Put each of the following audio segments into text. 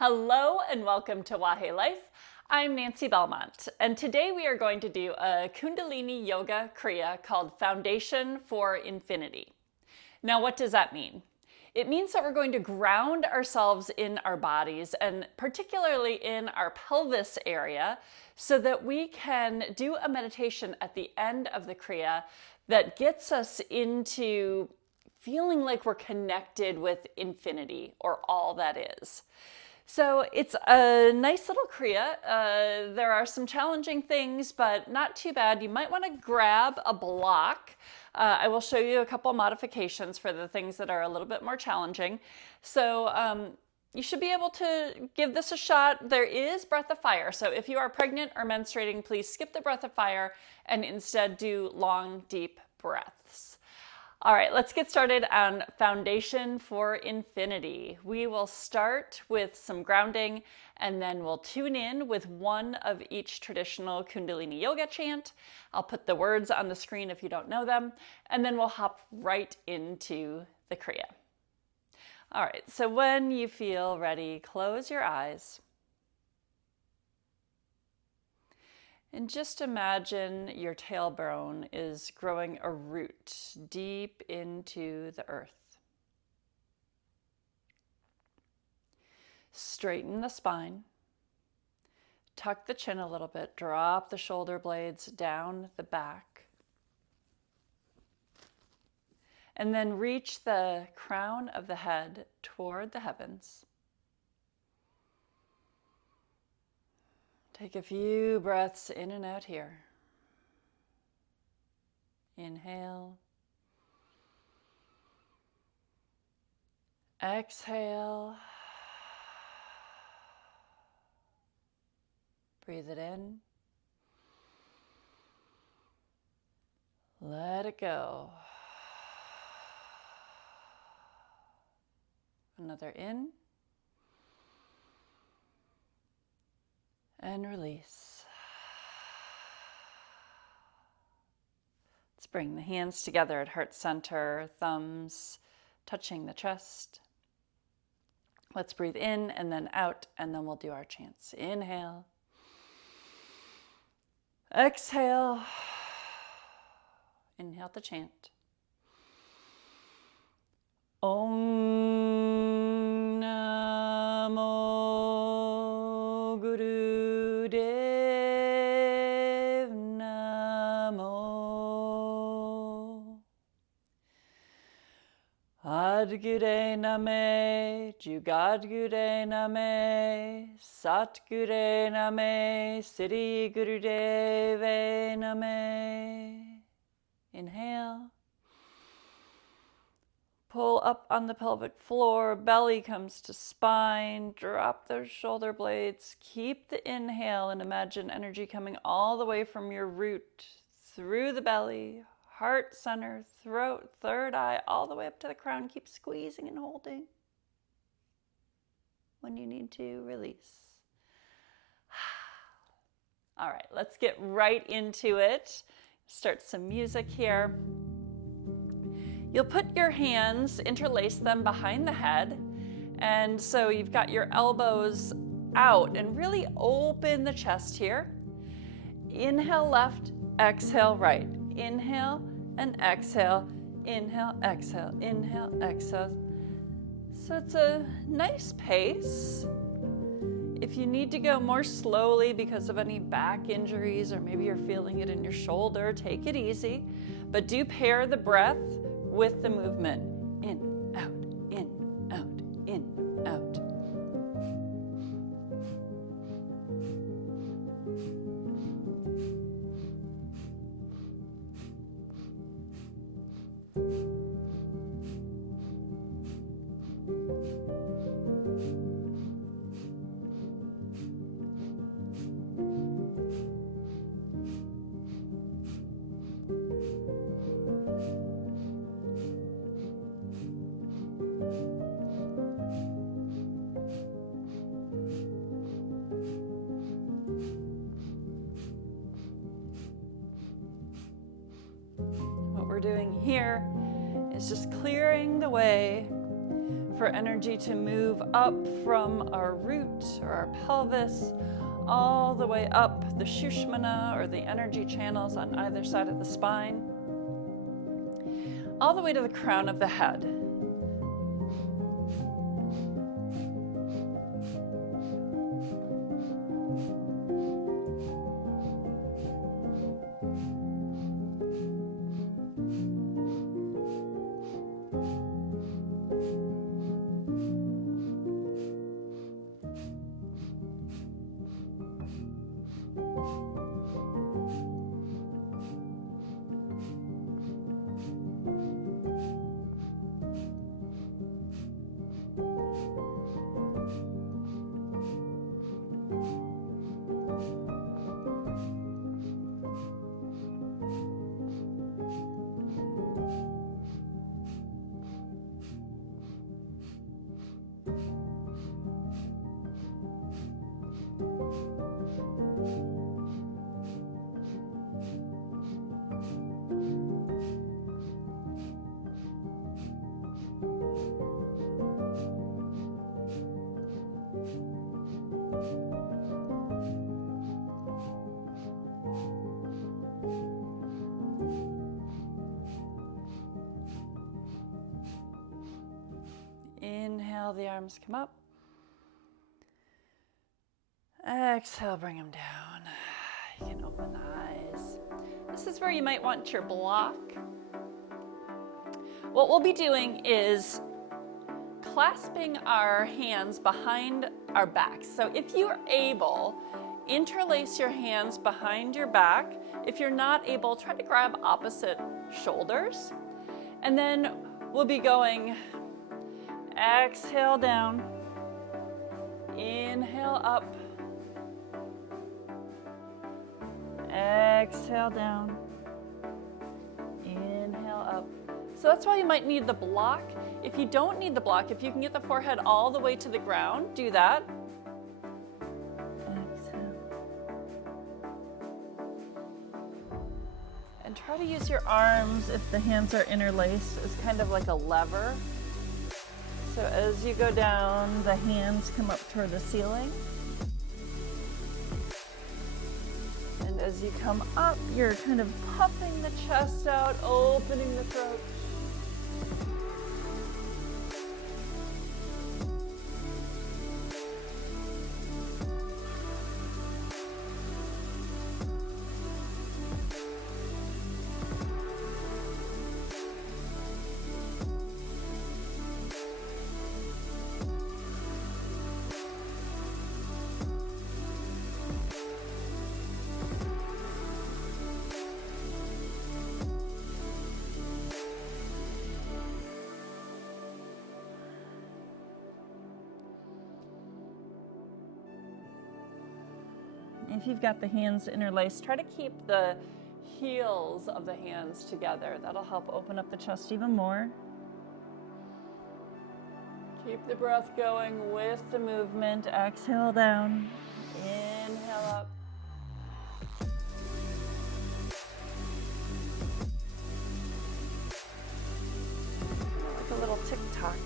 Hello and welcome to Wahe Life. I'm Nancy Belmont, and today we are going to do a Kundalini Yoga kriya called Foundation for Infinity. Now, what does that mean? It means that we're going to ground ourselves in our bodies and particularly in our pelvis area so that we can do a meditation at the end of the kriya that gets us into feeling like we're connected with infinity or all that is. So it's a nice little kriya. There are some challenging things, but not too bad. You might want to grab a block. I will show you a couple modifications for the things that are a little bit more challenging. So you should be able to give this a shot. There is breath of fire. So if you are pregnant or menstruating, please skip the breath of fire and instead do long, deep breaths. All right, let's get started on Foundation for Infinity. We will start with some grounding and then we'll tune in with one of each traditional Kundalini Yoga chant. I'll put the words on the screen if you don't know them, and then we'll hop right into the kriya. All right, so when you feel ready, close your eyes. And just imagine your tailbone is growing a root deep into the earth. Straighten the spine. Tuck the chin a little bit. Drop the shoulder blades down the back. And then reach the crown of the head toward the heavens. Take a few breaths in and out here. Inhale. Exhale. Breathe it in. Let it go. Another in. And release. Let's bring the hands together at heart center, thumbs touching the chest. Let's breathe in and then out, and then we'll do our chants. Inhale. Exhale. Inhale to chant. Om Namo Guru Dev Namo Adgure Name Jugadgure Name Satgure Name Siddhi Guru Deve Name. Inhale. Pull up on the pelvic floor, belly comes to spine, drop those shoulder blades, keep the inhale and imagine energy coming all the way from your root, through the belly, heart center, throat, third eye, all the way up to the crown. Keep squeezing and holding. When you need to, release. All right, let's get right into it. Start some music here. You'll put your hands, interlace them behind the head. And so you've got your elbows out and really open the chest here. Inhale left, exhale right. Inhale and exhale, inhale, exhale, inhale, exhale. So it's a nice pace. If you need to go more slowly because of any back injuries or maybe you're feeling it in your shoulder, take it easy. But do pair the breath with the movement. In, out, in, out, in, out. What we're doing here is just clearing the way for energy to move up from our root or our pelvis, all the way up the Shushmana or the energy channels on either side of the spine, all the way to the crown of the head. Inhale, the arms come up. Exhale, bring them down. You can open the eyes. This is where you might want your block. What we'll be doing is clasping our hands behind our backs. So if you're able, interlace your hands behind your back. If you're not able, try to grab opposite shoulders. And then we'll be going, exhale down, inhale up, exhale down, inhale up. So that's why you might need the block. If you don't need the block, if you can get the forehead all the way to the ground, do that. Exhale. And try to use your arms, if the hands are interlaced, as kind of like a lever. So as you go down, the hands come up toward the ceiling. And as you come up, you're kind of puffing the chest out, opening the throat. If you've got the hands interlaced, try to keep the heels of the hands together. That'll help open up the chest even more. Keep the breath going with the movement. Exhale down, inhale up. Like a little tick-tock.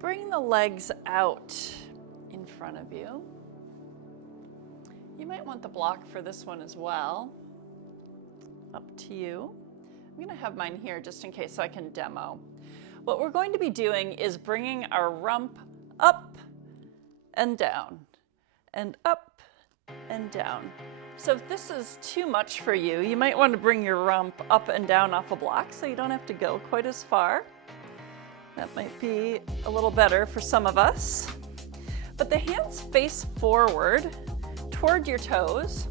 Bring the legs out in front of you. You might want the block for this one as well. Up to you. I'm going to have mine here just in case so I can demo. What we're going to be doing is bringing our rump up and down, and up and down. So if this is too much for you, you might want to bring your rump up and down off a block so you don't have to go quite as far. That might be a little better for some of us. But the hands face forward toward your toes.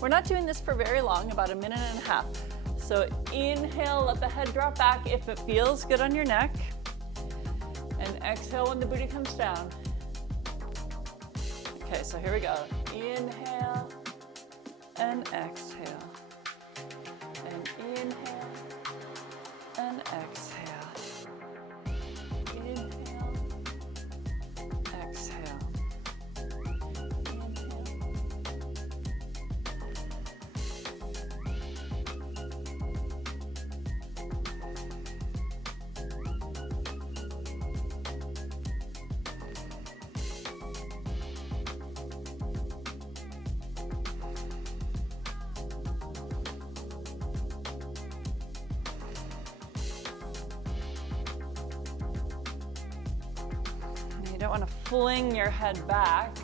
We're not doing this for very long, about 1.5 minutes. So inhale, let the head drop back if it feels good on your neck. And exhale when the booty comes down. Okay, so here we go. Inhale and exhale. And inhale and exhale. Inhale, exhale. You don't want to fling your head back.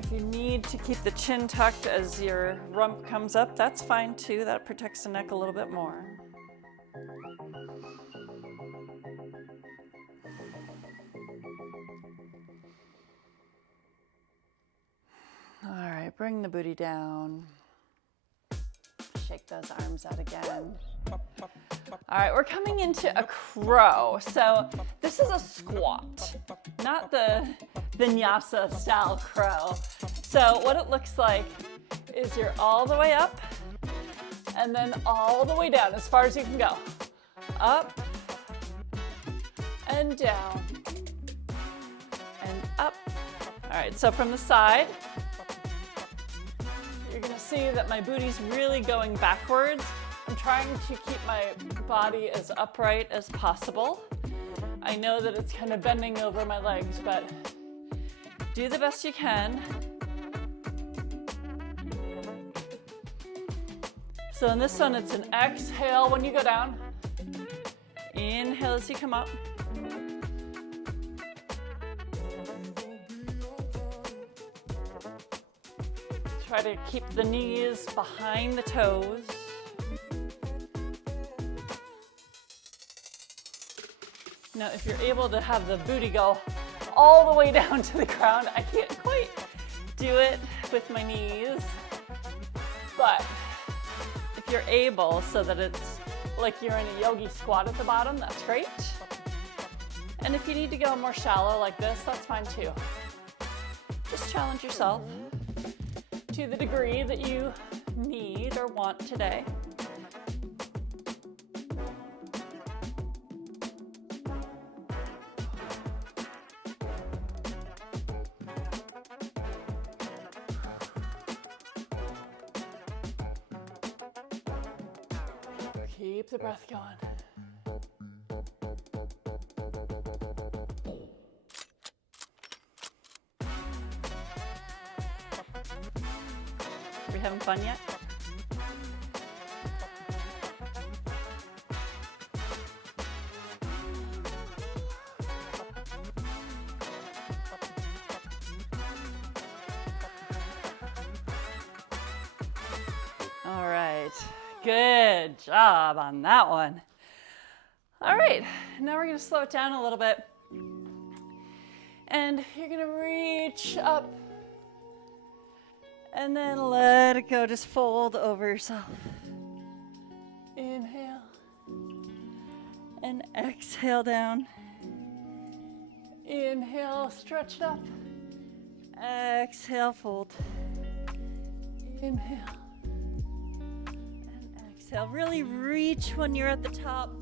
If you need to keep the chin tucked as your rump comes up, that's fine too. That protects the neck a little bit more. All right, bring the booty down. Shake those arms out again. All right, we're coming into a crow. So this is a squat, not the vinyasa style crow. So what it looks like is you're all the way up and then all the way down as far as you can go. Up and down and up. All right, so from the side, you're gonna see that my booty's really going backwards. I'm trying to keep my body as upright as possible. I know that it's kind of bending over my legs, but do the best you can. So in this one, it's an exhale when you go down. Inhale as you come up. Try to keep the knees behind the toes. Now, if you're able to have the booty go all the way down to the ground, I can't quite do it with my knees. But if you're able so that it's like you're in a yogi squat at the bottom, that's great. And if you need to go more shallow like this, that's fine too. Just challenge yourself to the degree that you need or want today. Keep the breath going. Are we having fun yet? All right. Good job on that one. All right, now we're gonna slow it down a little bit. And you're gonna reach up and then let it go, just fold over yourself. Inhale and exhale down. Inhale, stretch it up. Exhale, fold. Inhale. Exhale, really reach when you're at the top.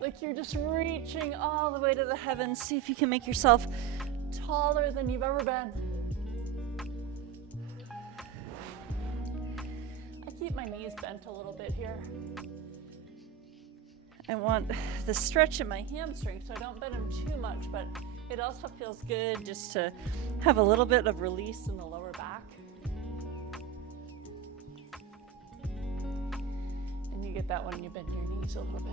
Like you're just reaching all the way to the heavens. See if you can make yourself taller than you've ever been. I keep my knees bent a little bit here. I want the stretch in my hamstrings, so I don't bend them too much, but it also feels good just to have a little bit of release in the lower back. Get that when you bend your knees a little bit.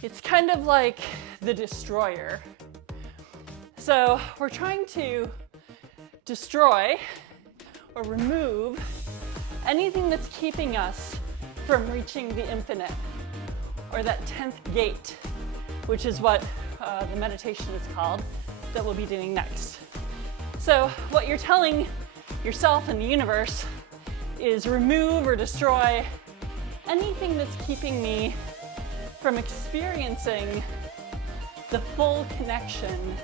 It's kind of like the destroyer. So we're trying to destroy or remove anything that's keeping us from reaching the infinite, or that 10th gate, which is what the meditation is called, that we'll be doing next. So what you're telling yourself and the universe is remove or destroy anything that's keeping me from experiencing the full connection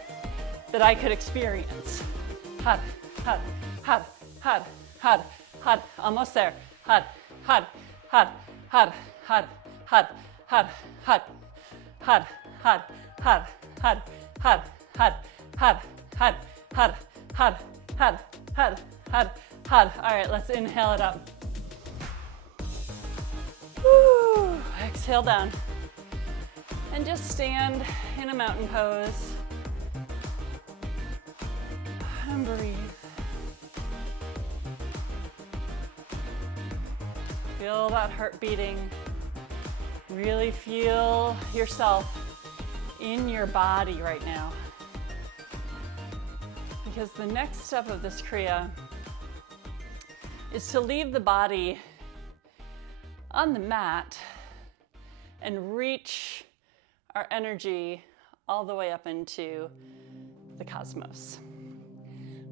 that I could experience. Had, almost there. Had, All right, let's inhale it up. Woo. Exhale down. And just stand in a mountain pose. And breathe. Feel that heart beating. Really feel yourself in your body right now. Because the next step of this kriya is to leave the body on the mat and reach our energy all the way up into the cosmos.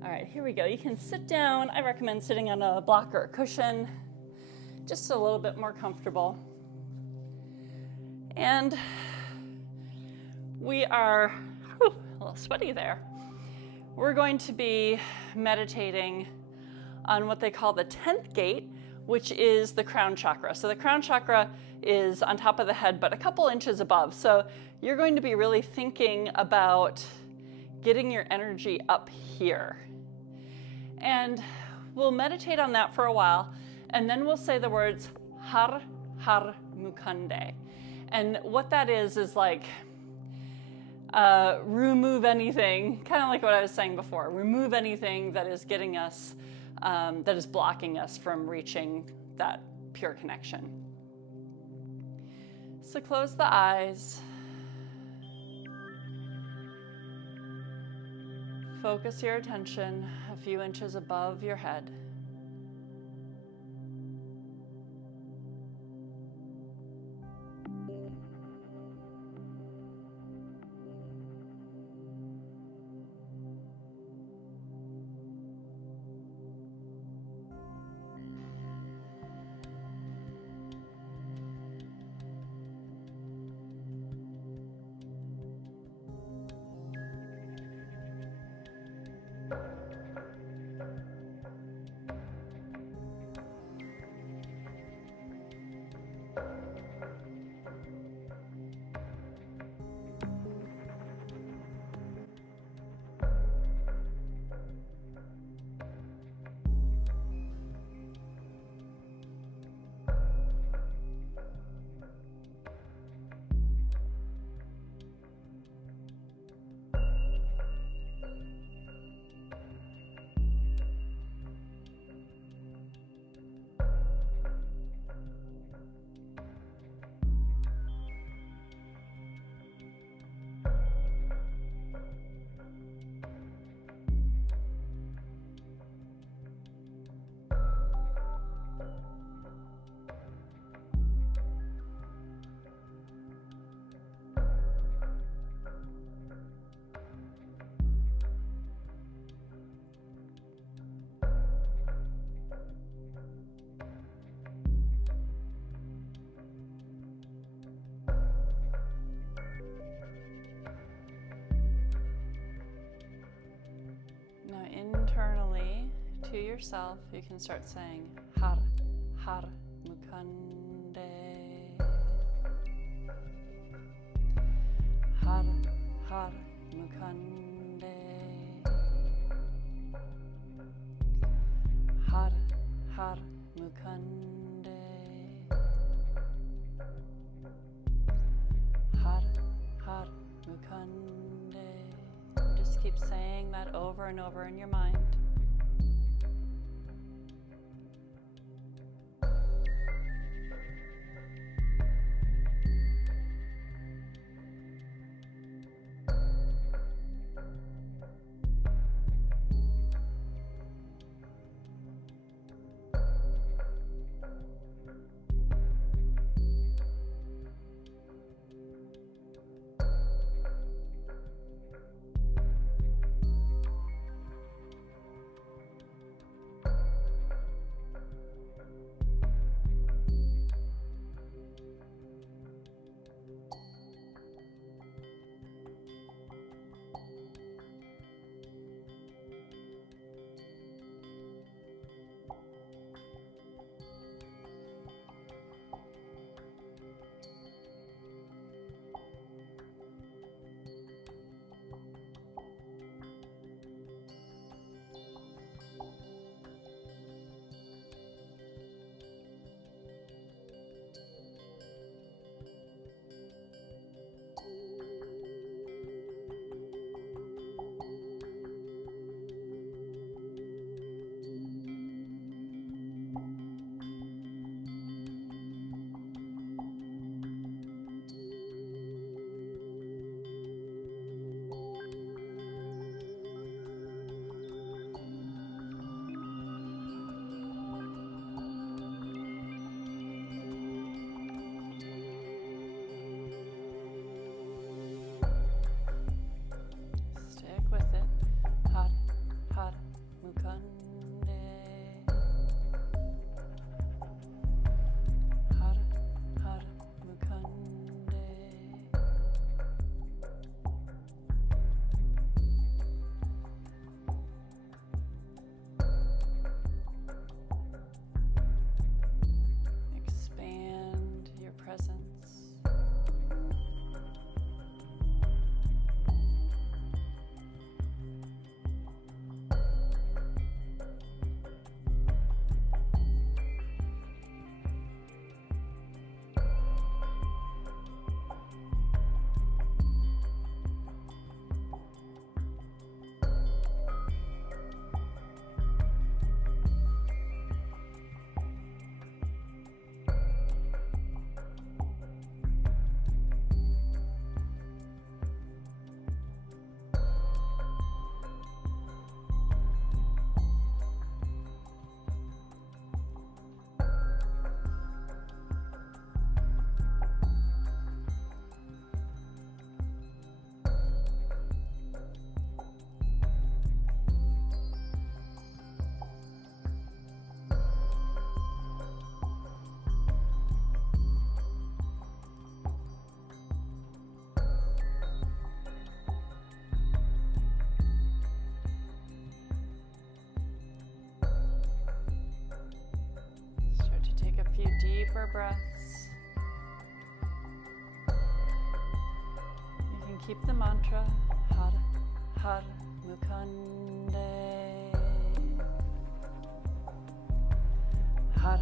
All right, here we go. You can sit down. I recommend sitting on a block or a cushion, just a little bit more comfortable. And we are a little sweaty there. We're going to be meditating on what they call the 10th gate, which is the crown chakra. So the crown chakra is on top of the head, but a couple inches above. So you're going to be really thinking about getting your energy up here. And we'll meditate on that for a while, and then we'll say the words har, har, mukande. And what that is like remove anything, kind of like what I was saying before, remove anything that is getting us, that is blocking us from reaching that pure connection. So close the eyes. Focus your attention a few inches above your head. Internally to yourself, you can start saying har, har, mukande. Har, har, mukande. Har, har, mukande. Har, har, mukande. Just keep saying that over and over in your mind. deeper breaths. You can keep the mantra, Har Har Mukande. Har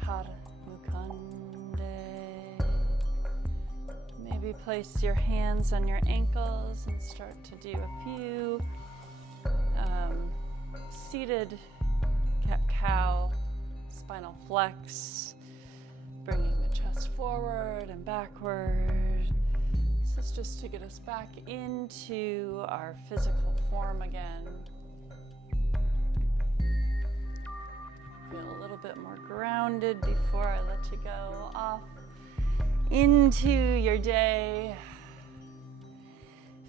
Har Mukande. Maybe place your hands on your ankles and start to do a few seated cat-cow, spinal flex, bringing the chest forward and backward. This is just to get us back into our physical form again. Feel a little bit more grounded before I let you go off into your day.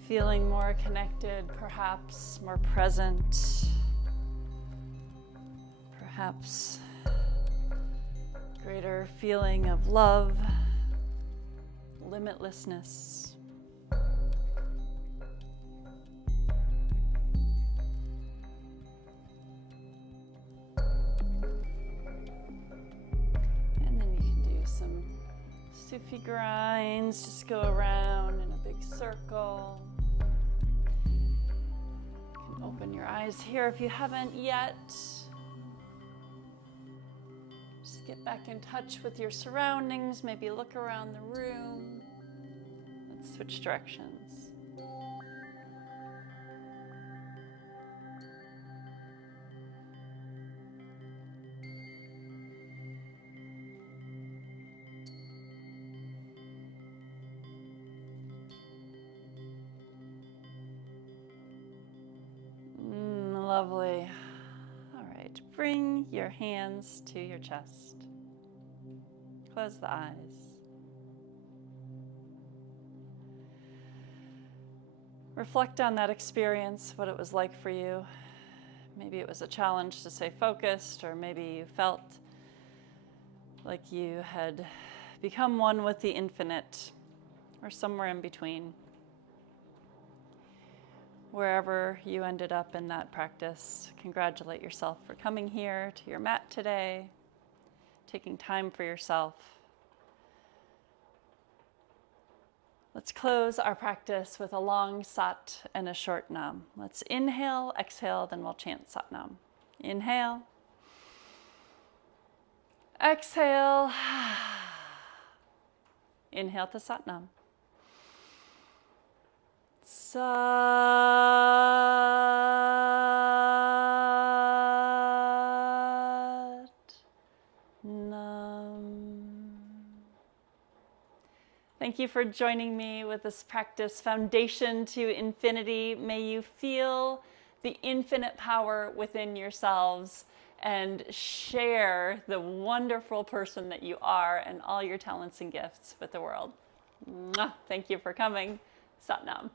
Feeling more connected, perhaps more present, perhaps greater feeling of love, limitlessness. And then you can do some Sufi grinds, just go around in a big circle. You can open your eyes here if you haven't yet. Just get back in touch with your surroundings, maybe look around the room. Let's switch directions. Lovely. All right, bring your hands to your chest. Close the eyes. Reflect on that experience, what it was like for you. Maybe it was a challenge to stay focused, or maybe you felt like you had become one with the infinite, or somewhere in between. Wherever you ended up in that practice, congratulate yourself for coming here to your mat today, taking time for yourself. Let's close our practice with a long sat and a short nam. Let's inhale, exhale, then we'll chant sat nam. Inhale. Exhale. Inhale to sat nam. Sat Nam. Thank you for joining me with this practice, Foundation to Infinity. May you feel the infinite power within yourselves and share the wonderful person that you are and all your talents and gifts with the world. Mwah. Thank you for coming. Sat Nam.